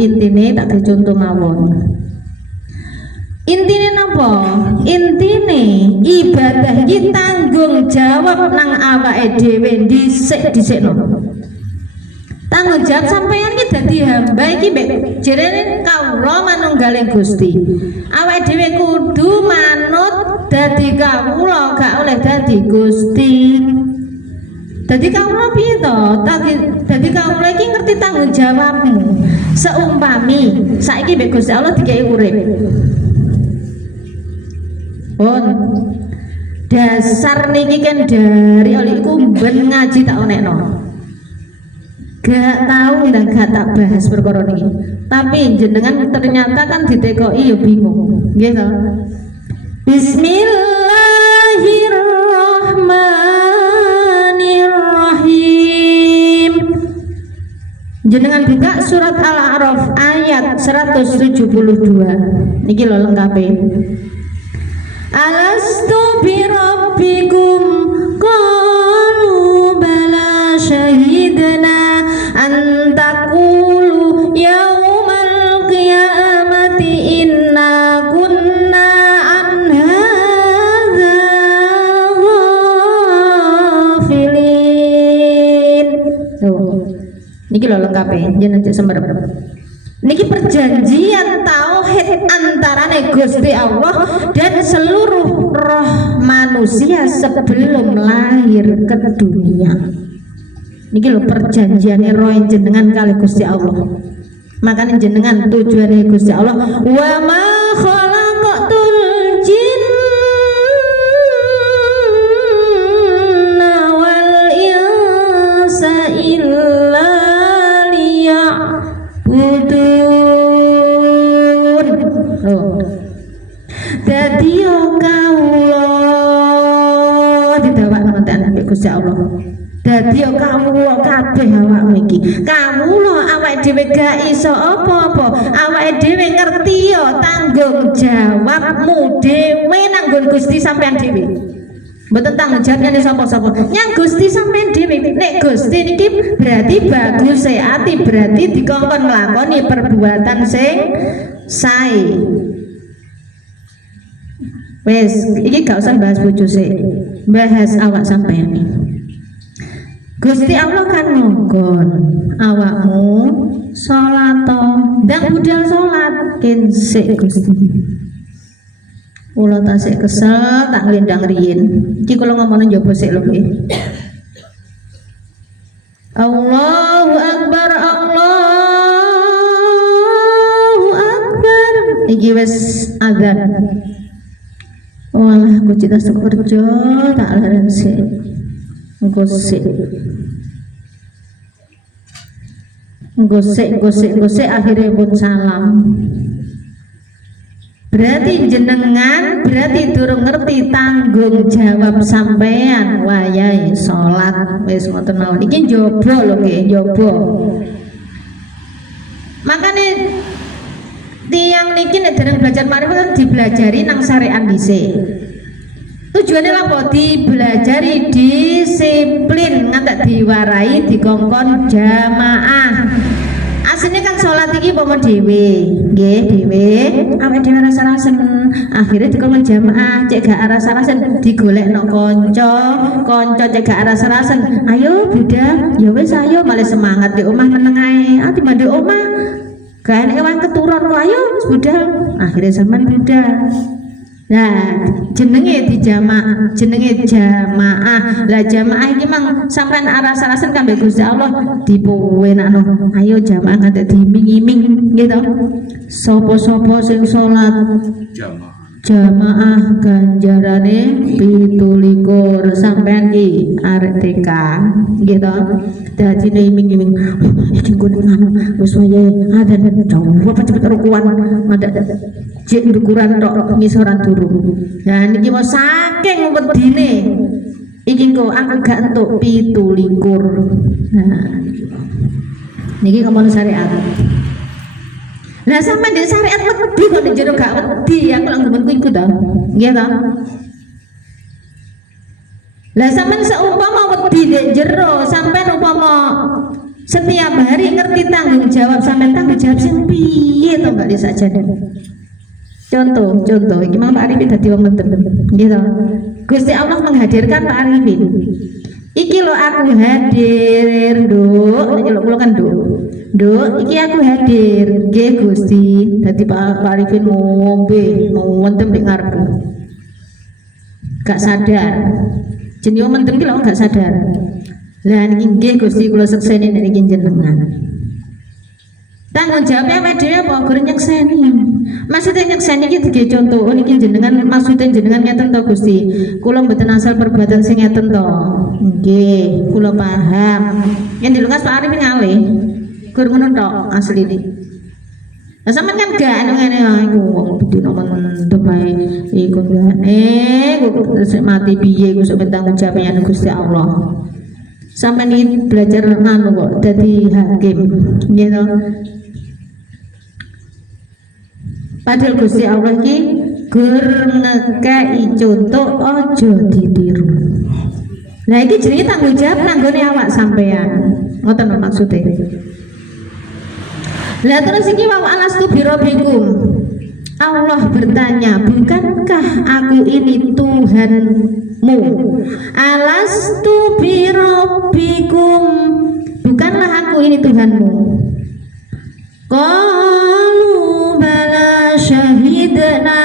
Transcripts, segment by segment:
intine tak contoh mawon. Intine napa? Intine ibadah iki tanggung jawab nang awake dhewe dhisik-dhisikno. Tanggung jawab sampeyan iki dadi hamba iki jerene kawula manunggaling Gusti. Awake dhewe kudu manut dadi kawula, gak oleh dadi Gusti. Dadi kawula piye to? Dadi kawula iki ngerti tanggung jawabmu. Seumpami saiki mbek Gusti Allah dikei urip. Pun dasar niki kan dari oliku ben ngaji tak onekno. Gak tahu dan gak tak bahas perkara niki. Tapi jenengan ternyata kan ditekoki ya bingung. Nggih to. Bismillahirrahmanirrahim. Jenengan buka surat Al-A'raf ayat 172. Niki lho lengkape. Alastu bi rabbikum qalu bala syahidna an taqulu yaumal qiyamati inna kunna an hadza ghafilin. Tuh. Niki lho lengkape jeneng sembarep. Niki perjanjian tauhid antarane Gusti Allah dan seluruh roh manusia sebelum lahir ke dunia. Niki lho perjanjiane roh jenengan kali Gusti Allah. Makanya jenengan tujuane Gusti Allah wa ma khalaqatul jinna wal insa illa liya'budun. Dadi yo kawula didawak nonton ambek Gusti Allah. Dadi yo kawula kabeh awakmu iki. Kawula awake dhewe gak iso apa-apa. Awake dhewe ngerti yo tanggung jawabmu dhewe nang nggon Gusti sampean dhewe. Mboten tanggung jawabnya sapa-sapa. Nyang Gusti sampean dhewe. Nek Gusti niki berarti bagus ati berarti dikongkon nglakoni perbuatan sing sae. Wes, iki gak usah bahas bojo sik. Bahas awak sampean. Gusti Allah kan ngongkon awakmu salat to, ndang budal salat ken sik Gusti. Kula tasik kesel tak nglendang riyin. Iki kula ngomongno njaba sik lho nggih. Allahu Akbar, Allahu Akbar. Iki wis azan. Walah aku cita kerja tak laran sik. Engko sik. Gosek akhirnya pun salam. Berarti jenengan berarti durung ngerti tanggung jawab sampean wayahe salat wis ngoten mawon. Iki njaba lho nggih, njaba. Makane tiang niki nek dereng belajar marifat dipelajari nang syariat dhisik. Tujuannya apa? Dipelajari disiplin ngantek diwarai dikongkon jamaah. Aslinya kan sholat iki pomo dhewe, nggih dhewe, awake dhewe rasa-rasen. Akhirnya dikongkon jamaah, cek gak rasa-rasen digolekno kanca cek gak rasa-rasen. Ayo Buddha, ya wis ayo malah semangat di omah meneng ae. Ati mandi omah. Gak enek wong keturun kok ayo Buddha. Akhirnya sampean Buddha. Nah, jenenge dijamaah, jenenge jamaah. Lah jamaah iki mang sampean aras-arasen kangge Gusti Allah dipuwenakno. Ayo jamaah nganti diiming-iming nggih to. Sapa-sapa sing salat jamaah ganjarane 17 sampean iki arek TK nggih to. Dadi iming-iming iki kok ngono wis wayahe adzan coba cepet rukuan mandak jek ukuran tok ngisoran turu. Nah niki mau saking wedine iki kok aku gak entuk 17. Nah niki ngomong syariat. Lah sampean di syariat wedi kok di jero gak wedi, aku lak ngomongku iku to. Nggih to? Lah sampean seumpama wedi di jero, sampean umpama setiap hari ngerti tanggung jawab sampai tanggung jawab sing piye to Mbak Lisa jane. Contoh iki Pak Arifin dadi wong mendem gitu. Gusti Allah menghadirkan Pak Arifin. Iki lo aku hadir, Nduk. Nyeluk kula kan, Nduk, iki aku hadir. Nggih Gusti. Dadi Pak Arifin ngombe, wonten ning ngarepku. Gak sadar. Jenenge mendem ki lho gak sadar. Lah niki nggih Gusti kula sekseni niki jenengan. Tanggung jawabnya awake dhewe apa gur nyekseni. Maksudnya nyekseni iki dige contoh niki jenengan maksudnya jenengan ngeten to Gusti. Kula mboten asal perbuatan sing ngeten to. Nggih, kula paham. Yen dilungas Pak Arifin ngalih. Gur ngono tok asline. Lah sampean kan gak ngene iku wong bedino mendem ae iku ngene kok mati piye ku sok tanggung jawabnya Gusti Allah. Sampeyan iki belajar nganu kok dadi hakim gitu. Padahal Gusti Allah iki gur ngekei contoh aja ditiru. Nah iki jenenge tanggung jawab nanggone awak sampean. Ngoten maksudnya. Lah terus iki wa alastu birabbikum. Allah bertanya, bukankah aku ini Tuhanmu? Alastu birabbikum, bukanlah aku ini Tuhanmu? Qalu bala syahidna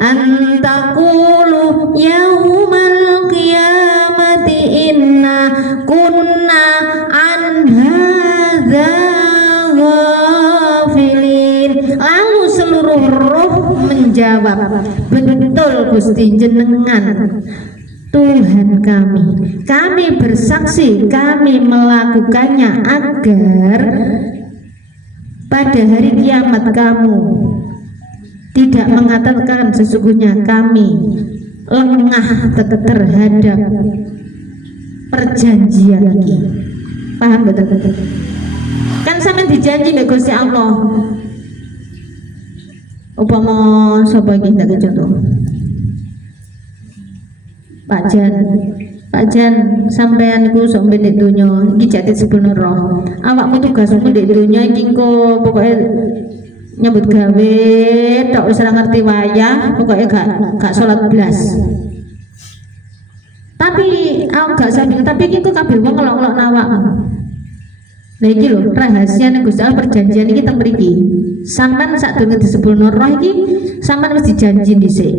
an taqulu yaumal qiyamati inna kunna an hadza ghafilin. Lalu seluruh roh menjawab, betul Gusti jenengan Tuhan kami bersaksi kami melakukannya agar pada hari kiamat kamu tidak mengatakan sesungguhnya kami lengah terhadap perjanjian ini. Paham betul? Kan sampean dijanji mbek Gusti Allah. Upama sapa iki ndak contoh. Pak Jan sampean iku sok mbek donya iki jati sebelum roh. Awakmu tugasmu ndek donya iki engko pokoke nyambut gawe tok wis ora ngerti wayah, pokoke gak salat blas. Tapi aku gak samping tapi iki kok kabeh wong ngelok-ngelok awakmu. Nah iki lho rahasia ning Gusti Allah perjanjian iki teng mriki. Sampeyan sadurunge disebulno roh iki sampeyan wis dijanji dhisik.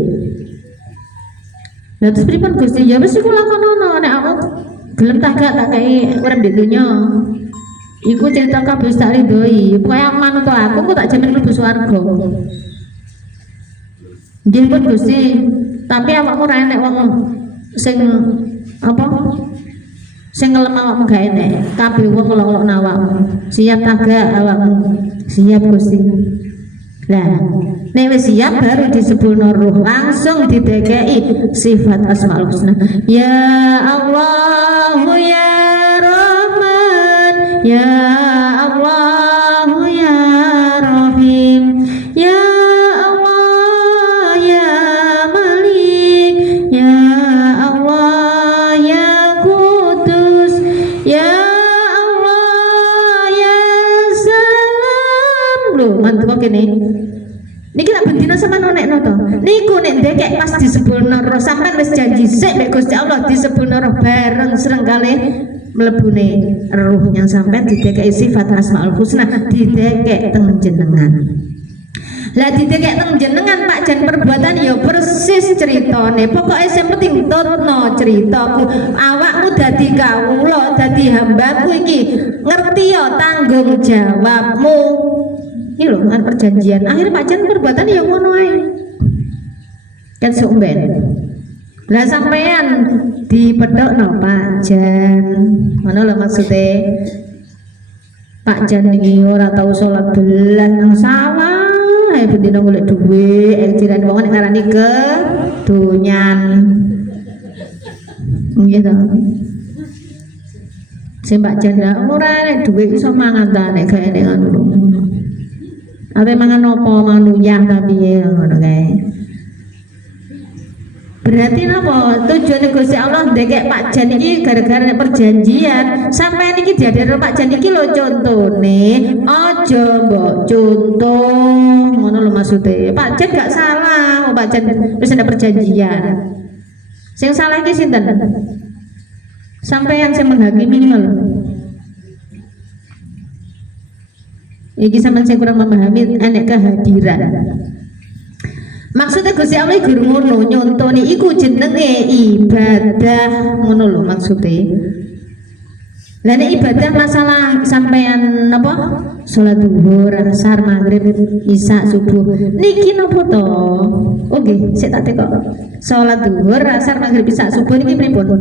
Lah terus pripun Gusti? Ya wis iku lakonono nek aku gelem tak gak tak kei urip di dunya. Iku cerita kabeh tak ridhoi. Pokoke manut aku kok tak jamin mlebu swarga. Nggih pun Gusti, tapi awakmu ora enek wong sing apa? Sing ngelem awakmu gak enek. Kabeh wong ngelok-ngelok awakmu. Siap tak gak awakmu? Siap Gusti. Lah, nek wis siap baru disebulno ruh langsung didekei sifat Asmaul Husna. Ya Allah ya Rahman, ya Allah ya Rahim, ya Allah ya Malik, ya Allah ya Qudus, ya Allah ya Salam. Lho, mantu kok kene. Niki tak bendina sama nonekno to. Niku nek ndekek pas disebulno roh sampean wis janji sik mek Gusti Allah disebulno roh bareng srenggale mlebune ruhnya sampean didekek sifat Asmaul Husna didekek teng jenengan. Lah didekek teng jenengan Pak Jan perbuatan ya persis ceritane. Pokoke sing penting tutno ceritaku. Awakmu dadi kawula, dadi hambaku iki. Ngerti ya tanggung jawabmu. Iki lho kan perjanjian. Akhir Pak Jan perbuatan ya ngono ae. Kan sok ben. Lah sampean dipethokno Pak Jan. Ngono lho maksude. Pak Jan iki ora tau salat belas nang sawah. Ae bendina golek dhuwit, jiran wong nek ngarani ke donyan. Nggih to. Sing Pak Jan ora nek dhuwit iso mangan ta nek gak enek ngono. Ate mangan opo mangan uyah ta piye ngono kae. Berarti napa tujuane Gusti Allah ndekek Pak Jan iki gara-gara perjanjian sampai niki diadir Pak Jan iki lho contone aja mbok contoh ngono lho maksude. Pak Jan gak salah, Pak Jan wis ada perjanjian. Sing salah iki sinten? Sampai yang saya menghakimi ini lho. Iki sampean sing kurang memahami enek kehadiran. Maksudnya Gusti Allah guru ngono nyontoni iku jenenge ibadah ngono lho maksudnya. Lah nek ibadah masalah sampean napa? Salat zuhur, asar, maghrib, isya, subuh. Niki napa to? Oh nggih, sik tak tekok. Salat zuhur, asar, maghrib, isya, subuh niki pripun?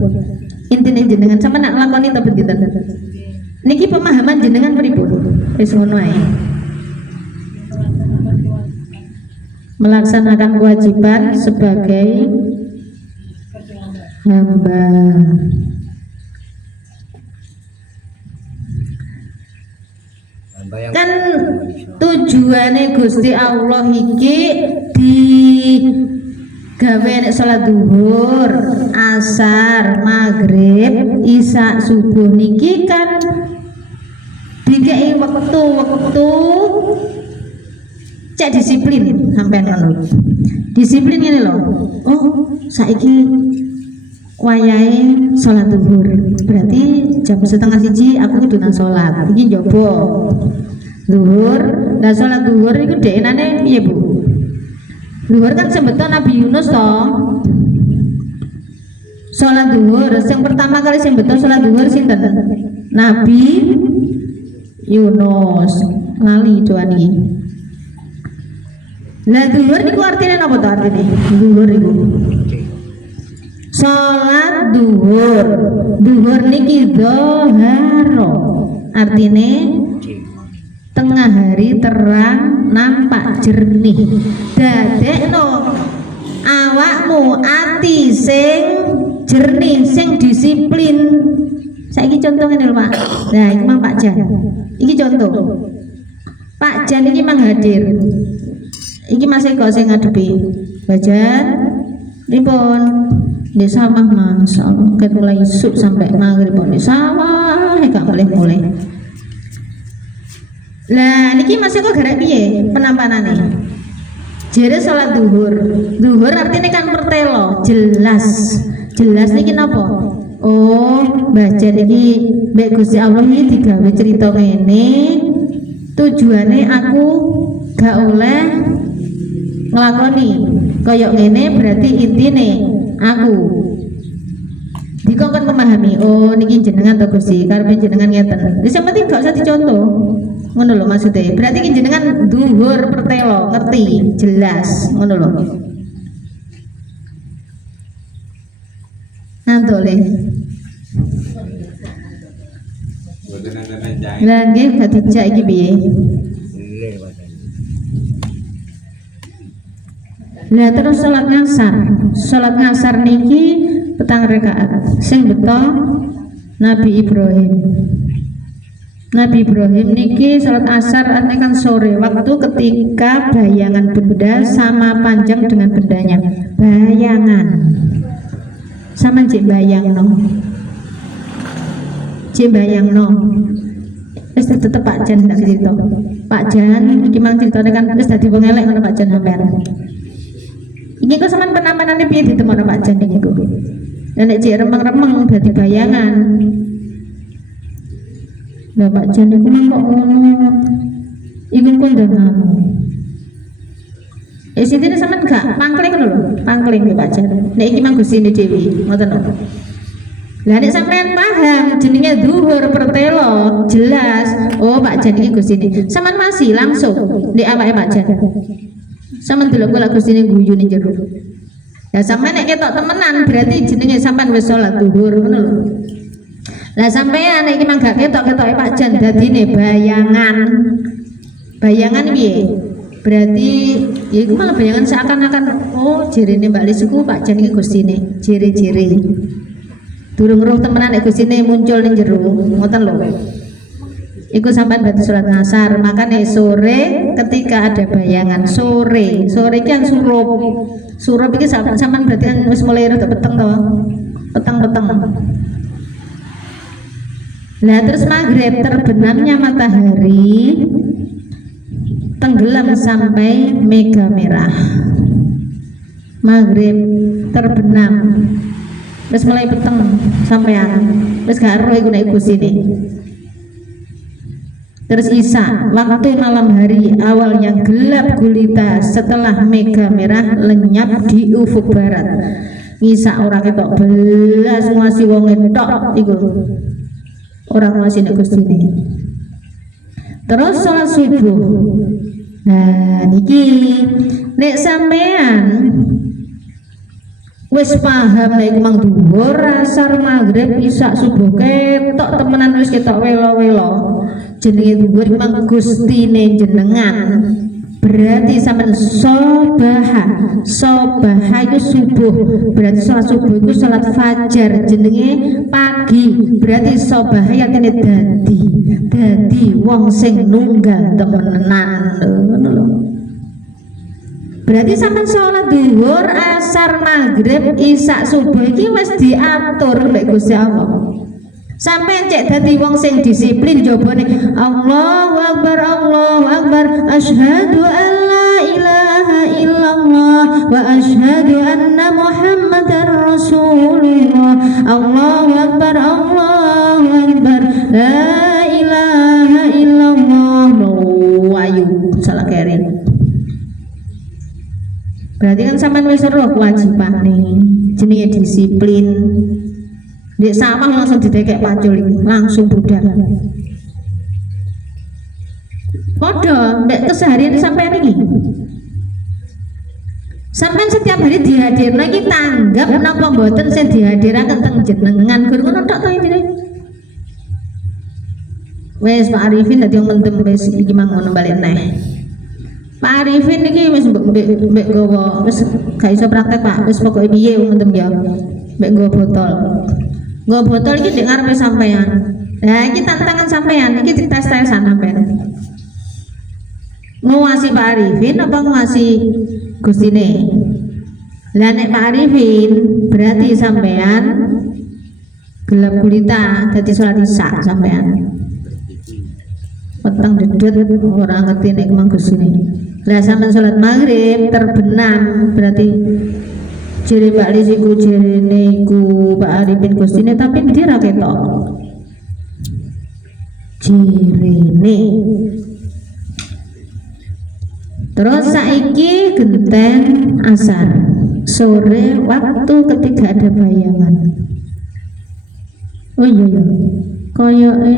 Intine jenengan sampean nak lakoni ta mboten? Niki pemahaman jenengan pripun? Wis ngono ae. Melaksanakan kewajiban sebagai hamba. Kan tujuannya Gusti Allah iki di gawe nek salat zuhur, asar, maghrib, isya, subuh niki kan dikei waktu cek disiplin sampean ngono. Disiplin ini loh. Oh, saiki wayahe salat zuhur. Berarti jam 12:30 aku kudu nang salat. Iki njobo. Zuhur, nah salat zuhur iku dekane piye, Bu? Zuhur kan sebetul Nabi Yunus to. Salat zuhur, yang pertama kali sing betul salat zuhur sinten? Nabi Yunus. Lali doan iki. Nah zuhur niku artinya apa tuh artinya? Zuhur niku salat zuhur. Zuhur niki zoharo artinya tengah hari terang nampak jernih. Dadekno awakmu ati sing jernih, sing disiplin. Saiki contoh ngene lho Pak. Nah iki Mang Pak Jan. Iki contoh. Pak Jan iki manghadir. Iki Mas Eko sing ngadepi. Bajan pripun? Di sawah masyaallah ket mulai isuk sampai maghrib di sawah gak mulai. Lah niki Mas Eko garek piye penampanane? Jere salat zuhur. Zuhur artinya kan pertelo, jelas. Jelas niki napa? Oh, baca niki mbek Gusti Allah iki digawe cerita ngene. Tujuane aku gak oleh nglakoni kaya ngene, berarti intine aku dikongkon memahami. Oh niki jenengan to Gusti karepe jenengan ngeten. Wis penting gak usah dicontoh. Ngono lho maksudnya. Berarti iki jenengan dhuwur pertelo, ngerti, jelas, ngono lho. Nantole. Lah nggih gak dijak iki piye? Lah terus salat ngasar niki petang rakaat. Sing beto Nabi Ibrahim. Nabi Ibrahim niki salat asar artinya kan sore, waktu ketika bayangan benda sama panjang dengan bendanya. Bayangan sama cek bayang no. Wis tetep Pak Jan tak cerita. Pak Jan iki mang critane kan wis dadi wong elek ngono Pak Jan sampean. Iki kok sampean penampanane piye ditemono Pak Jan iki kok. Nek cek remeng-remeng dadi bayangan. Lah Pak Jan iku kok ngono. Iku kondangan. Sintine sampean gak pangkling ngono lho, pangkling Pak Jan. Nek iki mang Gustine Dewi, ngoten lho. Lah nek sampean paham jenenge zuhur pertelo, jelas. Oh Pak Jan iki Gustine. Sampean masih langsung ndek awake Pak Jan. Sampeyan delok kula Gustine guyu ning jero. Ya sampeyan nek ketok temenan berarti jenenge sampeyan wis salat zuhur ngono lho. Lah sampeyan iki mang gak ketok-ketoke Pak Jan dadine bayangan. Bayangan piye? Berarti ya iku malah bayangan seakan-akan oh jerene Mbak Lis iku Pak Jan iki Gustine, jere-jere. Durung roh temenan nek Gustine muncul ning jero, ngoten lho. Iku sampean berarti sholat ngasar, makanya sore ketika ada bayangan sore kan surup iki sampean berarti kan wis mulai rada peteng to. Peteng. Nah terus maghrib terbenamnya matahari tenggelam sampai mega merah. Maghrib terbenam terus mulai peteng sampean terus gak ero iku nek sini. Terus Isya waktu malam hari awal yang gelap gulita setelah mega merah lenyap di ufuk barat. Isya ora ketok belas ngasi wong entok iku orang masih nek Gustine. Terus sholat subuh. Nah niki nek sampean wis paham nek mang dhuwur asar maghrib isya subuh ketok temenan wis ketok welo-welo jenenge dhuwur mang Gustine jenengan berarti sampean sobaha itu subuh berarti sholat subuh itu sholat fajar jenenge pagi berarti sobaha yakine dadi wong sing nunggal temenan lho. Berarti sampean sholat dhuwur, asar, maghrib, isya, subuh iki wis diatur mbek Gusti Allah. Sampeyan cek dadi wong sing disiplin jabane Allahu Akbar, asyhadu an la ilaha illallah wa asyhadu anna Muhammadar Rasulullah. Allahu Akbar, la ilaha illallah. Ayo salah keren. Berarti kan sampean wis roh kewajibane jenenge disiplin. Nek sawah langsung didekek pacul langsung budal. Padha nek keseharian sampean iki. Sampean setiap hari dihadirno iki tanggap napa mboten sing dihadiraken teng jenengan gur ngono tok to intine. Wes Pak Arifin dadi wong mendem wis iki mang ngono balik neh. Pak Arifin iki wis mbek gowo wis gak iso praktek Pak wis pokoke piye mendem ya mbek gowo botol. Gowo botol iki ndek ngarepe sampean. Lah iki tantangan sampean iki dites-tesan sampean. Nguwasi Pak Arifin apa nguwasi Gustine? Lah nek Pak Arifin berarti sampean gelap gulita dadi salat isya sampean. Petang dedet orang ngerti nek mang Gustine. Lah sampean salat maghrib terbenam berarti jere Pak Lisiku jerene iku Pak Arifin Gustine tapi dia ra ketok. Jerene. Terus saiki genten asar sore waktu ketika ada bayangan. Oh iya koyoke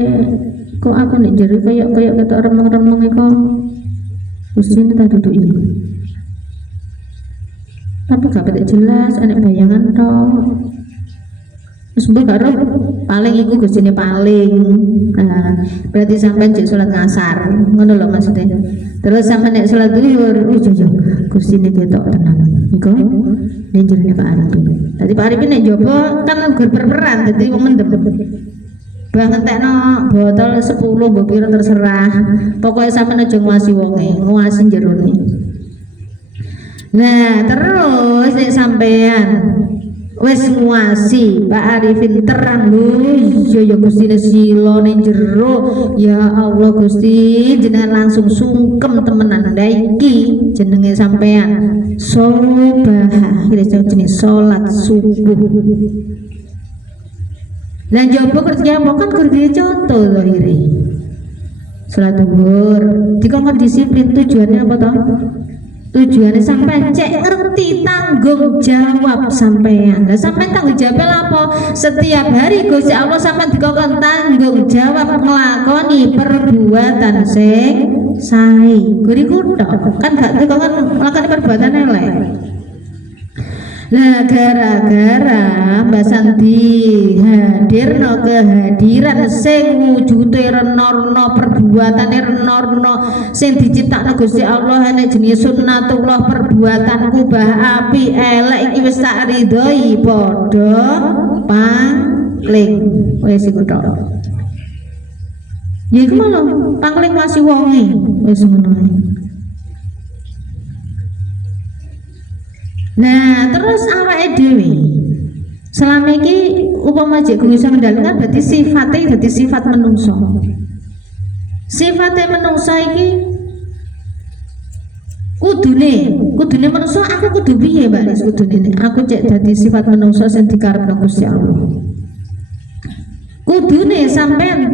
kok aku nek jero koyok ketok remeng-remeng iku Gustine tak duduk ini tapi gak betul jelas enak bayangan toh terus mbok karo paling iku Gustine paling. Nah berarti sampean cek salat ngasar ngono lho maksudnya. Terus sampean nek salat dhuwur yo Gustine ketok tenan iku ning jerone Pak Arifin. Dadi Pak Arifin nek jopo kan gur berperan dadi wong mendem banget tekno botol 10 mbok pira terserah pokoknya sampean aja nguasi wonge nguasi jerone. Nah terus nek sampean wis nguasi Pak Arifin terang lho ya Gustine sila ning jero ya Allah Gusti jenengan langsung sungkem temenan ndak iki jenenge sampean sobah jenenge salat subuh. Lah jopo kerja apa kan kerja contoh lho iri. Salat dhuwur dikon disiplin tujuannya apa toh? Tujuannya sampai cek ngerti tanggung jawab sampean. Lah sampean tanggung jawab apa? Setiap hari Gusti Allah sampean dikon tanggung jawab nglakoni perbuatan sing sae. Guriku tok kan gak dikon nglakoni perbuatan elek. Lah gara-gara Mbak Santi hadirno kehadiran sing wujude renorno perbuatane renorno sing diciptakno Gusti Allah nek jenenge sunnatullah perbuatanku bah api elek iki wis tak ridhoi padha paling wis iku tok. Ya iku malah pangling wasi wonge wis ngono. Nah, terus awake dhewe selama iki upama jek bisa ngendalikan berarti sifatnya dadi sifat menungso. Sifatnya menungso iki kudune menungso aku kudu piye Mbak Lis kudune aku cek dadi sifat menungso sing dikarepno Gusti Allah. Kudune sampean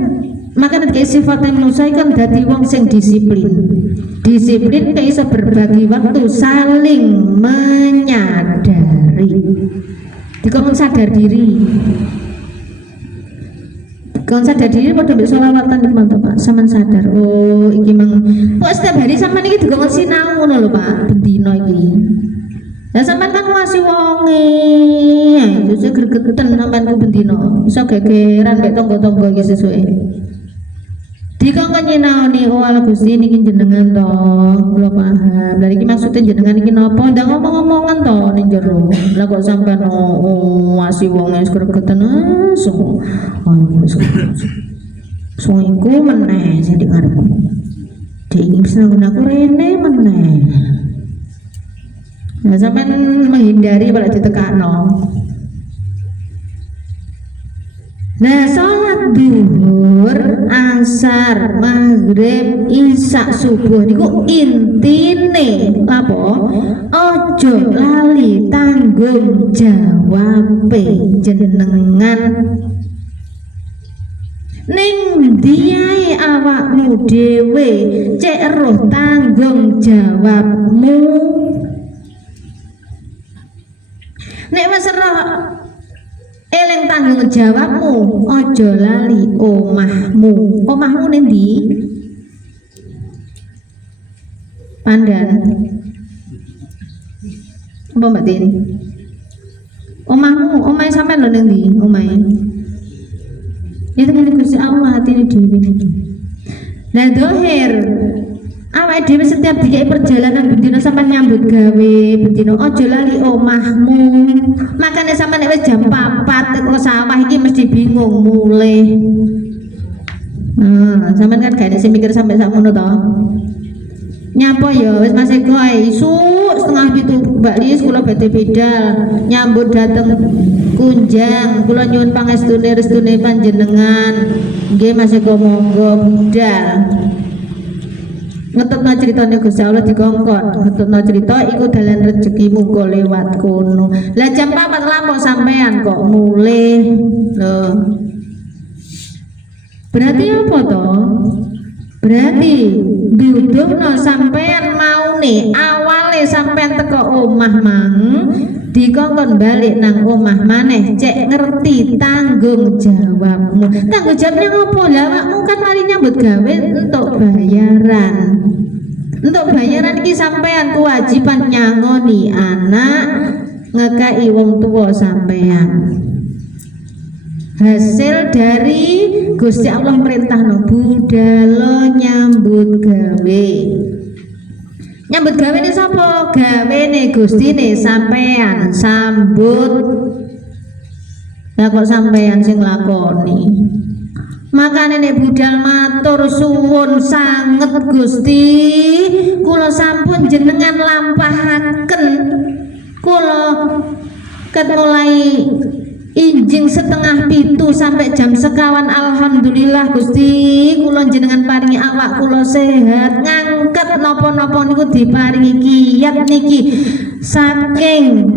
makanya kayak sifatnya menungso kan dadi wong sing disiplin kayak iso berbagi waktu saling menyadari dikon sadar diri pada mbek selawatan teman-teman sampean sadar oh iki mang kok setiap hari sampean iki dikon sinau ngono lho Pak bendina iki lah sampean kan masih wonge iso gregeten sampean ku bendina iso gegeran mbek tangga-tangga iki sesuai dikon nyinaoni oh ala Gusti niki jenengan to kula paham lha iki maksudnya jenengan iki napa ndang ngomong-ngomongan to ning jero lah kok sampean masih wong wis gregeten iku meneh sing dikarep ding seneng aku rene meneh nah sampean menghindari malah ditekakno. Nah, sholat duhur, asar, maghrib, isya, subuh niku intine apa? Ojo lali tanggung jawab jenengan. Ning diae awakmu dhewe cek roh tanggung jawabmu. Nek wis roh eling tanggung jawabmu ojo lali omahmu ning ndi Pandan apa Mbak Tin omahe sampean lho ning ndi omahe ya temen Gusti Allah atine dhewe niki lah dohir awake dhewe setiap dikai perjalanan bendina sampean nyambut gawe bendina aja lali omahmu makane sampean nek wis jam 4 teko sawah iki mesti bingung mulih sampean kan gak sing mikir sampai sakmono to nyapa ya wis Mas Eko ae isuk setengah 7 Mbak Lis kula badhe bedal nyambut dateng kunjang kula nyuwun pangestune panjenengan nggih Mas Eko monggo budal ngetutno ceritane Gusti Allah dikongkon ngetutno cerita iku dalan rezekimu kok lewat kono lah jam 4 lampau sampean kok mulih lho berarti apa to berarti diuduhno sampean maune awale sampean teko omah mang dikongkon balik nang omah maneh cek ngerti tanggung jawabmu tanggung jawabnya ngopo lah awakmu kan mari nyambut gawe untuk bayaran iki sampean kewajiban nyangoni anak ngekai wong tua sampean hasil dari Gusti Allah perintahno budalo nyambut gawe ini sapa gawene Gustine sampean sambut lah kok sampean sing lakoni makane nek budal matur suwun sanget Gusti kula sampun jenengan lampahaken kula ket mulai injing 6:30 sampai jam 1 alhamdulillah Gusti kula jenengan paringi awak kula sehat ngangkat napa-napa niku diparingi kiyat niki saking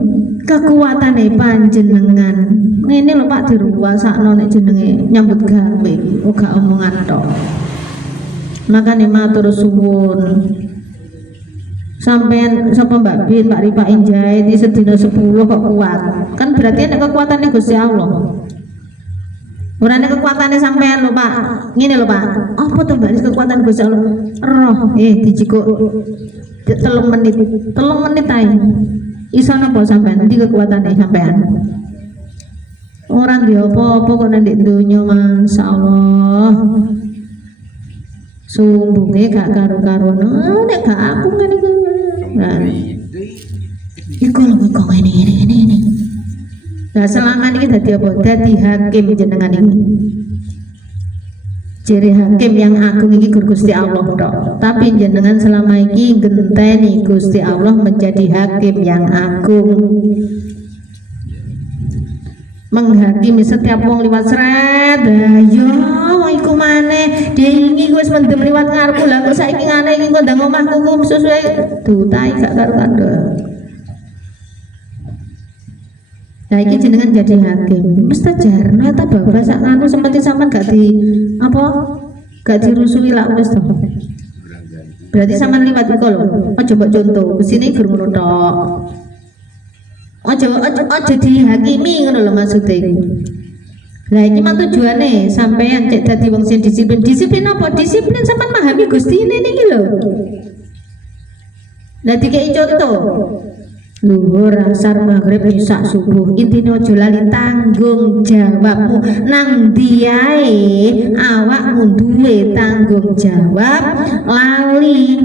kekuatane panjenengan ngene lho Pak diruwasakno nek jenenge nyambut gawe ora omongan tok makane matur suwun sampean sapa Mbak Bin Pak Ripa Injai di sedina 10 kok kuat kan berarti ada kekuatannya Gusti Allah ora ada kekuatannya sampean lho Pak ngene lho Pak apa tuh Mbak kekuatan Gusti Allah roh dijikuk 3 menit ae iso napa sampean di kekuatannya sampean orang dia apa-apa kok nang donya masyaallah sumbunge gak karo-karo nek gak aku ngene iki nah iku lho kok ngene nah selama ini dadi apa dadi hakim jenengan ini Ciri hakim yang agung iki Gusti Allah tok. Tapi jenengan selama iki genteni Gusti Allah menjadi hakim yang agung. Menghakimi setiap wong liwat sret. Yo iku maneh dingi wis mendem liwat ngarepku. Lah kok saiki ngene iki kok ndang omahku ku sesuai dutai gak karo-karo. Nah iki jenengan jadi hakim. Mustajarno ta bapak sak anu semeti sampean gak di apa? Gak dirusui lak wis to. Berarti sampean liwat iku lho. Aja mbok contoh, sini gur ngono tok. Aja dihakimi ngono lho maksudnya. Lah iki mah tujuane sampean cek dadi wong sing disiplin. Disiplin apa? Disiplin sampean memahami Gustine niki lho. Lah dikei contoh. Luhur, asar, maghrib, isya, subuh. Intine aja lali tanggung jawabmu nang diae awakmu duwe tanggung jawab lali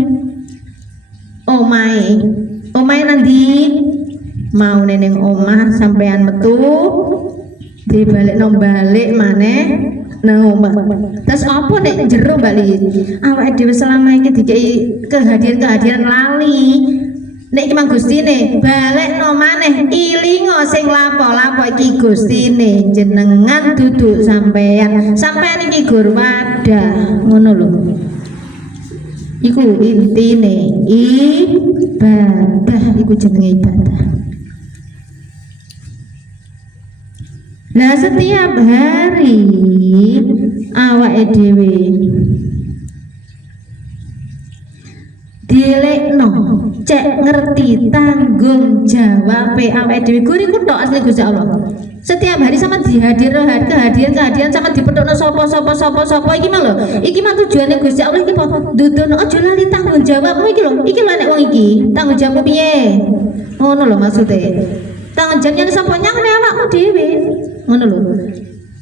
omahe nanti mau neneng omah sampean metu dibalik balik maneh nang omah. Terus apa nek jero bali awake dhewe selama iki dikei kehadiran lali nek iki mang Gustine balik no maneh ilingo sing lapo-lapo iki Gustine jenengan duduk sampean iki gur wadah ngono lho. Iku intine ibadah, iku jenenge ibadah. Nah setiap hari awake dhewe dilekno cek ngerti tanggung jawab awake dhewe guri kutok asli Gusti Allah. Setiap hari sama kehadiran sama dipethukno sapa iki mah lho. Iki mah tujuane Gusti Allah iki dudono aja lali tanggung jawabmu iki lho. Iki lho nek wong iki tanggung jawabmu piye? Ngono lho maksude. Tanggung jawabnya sapa nyang awakmu dhewe. Ngono lho.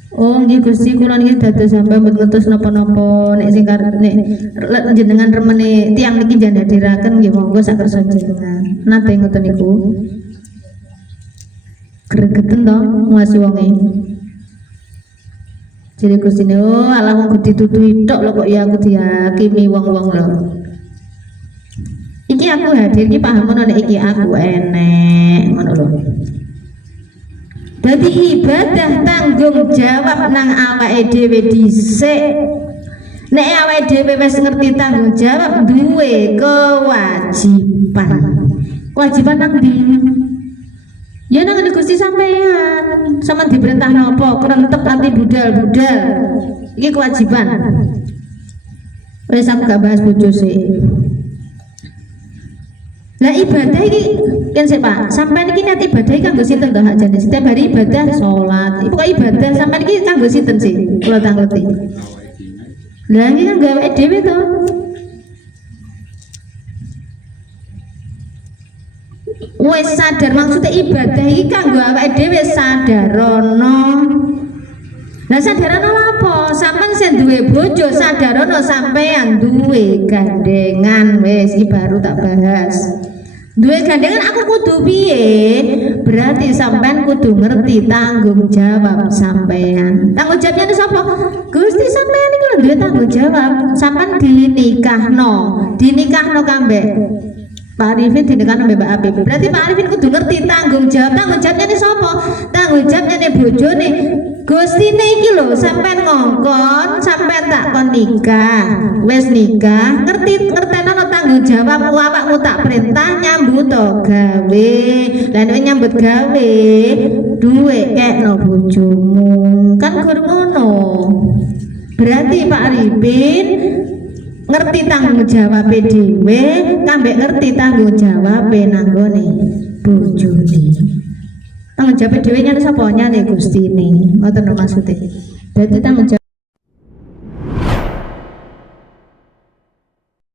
Oh nggih Gusti kula niki dados sampeyan mboten ngertos napa-napa nek sing nek jenengan remene tiyang niki jandadiraken nggih monggo sak kersa jenengan. Nate ngoten niku. Gregeten to ngasi wonge. Jadi Gustine oh ala wong dituduhi tok lho kok ya aku dihakimi wong-wong lho. Iki aku hadir iki paham ngono nek iki aku enek ngono lho. Jadi ibadah tanggung jawab nang awake dhewe dhisik. Nek awake dhewe wis ngerti tanggung jawab duwe kewajiban. Kewajiban nang ndi? Ya nang Gusti sampean. Sama diperintah napa? Krentep anti budal-budal. Iki kewajiban. Wis aku gak bahas bojo sik. Lah ibadah iki kan sih Pak, sampean iki niat ibadah iki kanggo sinten to hakjane? Setiap hari ibadah salat. Iku kok ibadah sampean iki kanggo sinten sih? Kula tak ngerti. Lah iki kan gawe dhewe to. Wis sadar maksudnya ibadah iki kanggo awake dhewe sadarono. Lah sadarono apa? Sampeyan sing duwe bojo sadarono sampeyan duwe gandengan. Wis iki baru tak bahas. Duwe gandengan aku kudu piye? Berarti sampean kudu ngerti tanggung jawab sampean. Tanggung jawabnya sapa? Gusti sampean iki lho duwe tanggung jawab. Sampean dinikahno kambek Pak Arifin dinikahno mbek Mbak Apip. Berarti Pak Arifin kudu ngerti tanggung jawab. Tanggung jawabnya nih sapa? Tanggung jawabnya nih bojone. Gustine iki lho sampean ngongkon, sampean tak kon nikah. Wis nikah, ngertenono tanggung jawabmu awakmu tak perintah nyambut gawe. Lah nek nyambut gawe, duwe kekno bojomu. Kan gur ngono. Berarti Pak Arifin ngerti tanggung jawab dhewe, kambek ngerti tanggung jawab nanggone bojone. Tanggung jawab dhewe nyane sapa nyane Gustine. Ngoten maksudnya. Berarti tanggung jawab